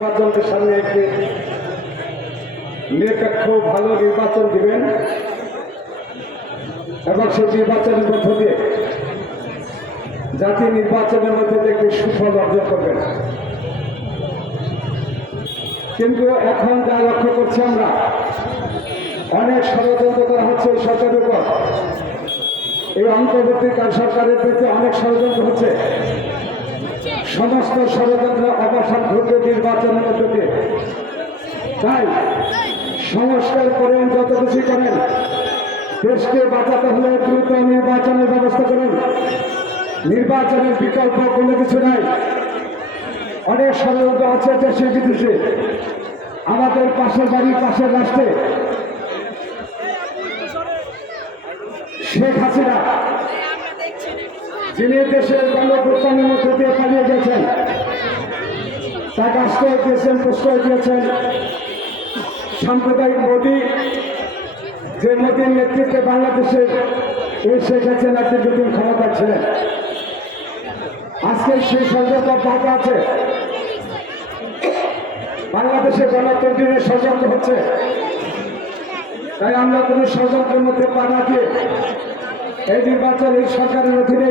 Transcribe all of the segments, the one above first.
নির্বাচনের সামনে একটি নিরপেক্ষ ভালো নির্বাচন দিবেন এবং সেই নির্বাচনের মধ্য দিয়ে জাতীয় নির্বাচনের মধ্যে দিয়ে একটি সুফল অর্জন করবেন। কিন্তু এখন যা লক্ষ্য করছি আমরা, অনেক ষড়যন্ত্র করা হচ্ছে এই সরকারের উপর। এই অন্তর্বর্তীকাল সরকারের বিরুদ্ধে অনেক ষড়যন্ত্র হচ্ছে। সমস্ত ষড়যন্ত্রের অবসান ঘটবে নির্বাচনের মধ্য দিয়ে। তাই সংস্কার করেন, যত কিছু করেন, দেশকে বাঁচাতে হলে দ্রুত নির্বাচনের ব্যবস্থা করেন। নির্বাচনের বিকল্প কোনো কিছু নাই। অনেক ষড়যন্ত্র আছে দেশে বিদেশে। আমাদের পাশের বাড়ির পাশের রাষ্ট্রে শেখ হাসিনা, যিনি দেশের গণপ্রত্যানের মধ্যে দিয়ে পালিয়ে গেছেন, তাকে আশ্রয় দিয়েছেন, প্রশ্রয় দিয়েছেন সাম্প্রদায়িক মোদী, যে মোদীর নেতৃত্বে বাংলাদেশের এই শেখ হাসিনা দীর্ঘদিন ক্ষমতা ছিলেন। আজকে সেই ষড়যন্ত্র অব্যাহত আছে। বাংলাদেশে গণতন্ত্রের ষড়যন্ত্র হচ্ছে। তাই আমরা কোনো ষড়যন্ত্রের মধ্যে পা না দিয়ে এই নির্বাচন, এই সরকারের অধীনে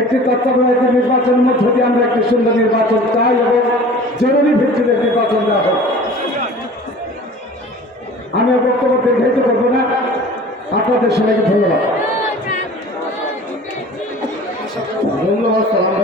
একটি তত্ত্বাবধায়ক নির্বাচনের মধ্য দিয়ে আমরা একটি সুন্দর নির্বাচন চাই এবং জরুরি ভিত্তিতে নির্বাচন দেওয়া হোক। আমি বক্তব্য দীর্ঘায়িত করবো না। আপনাদের সবাইকে ধন্যবাদ।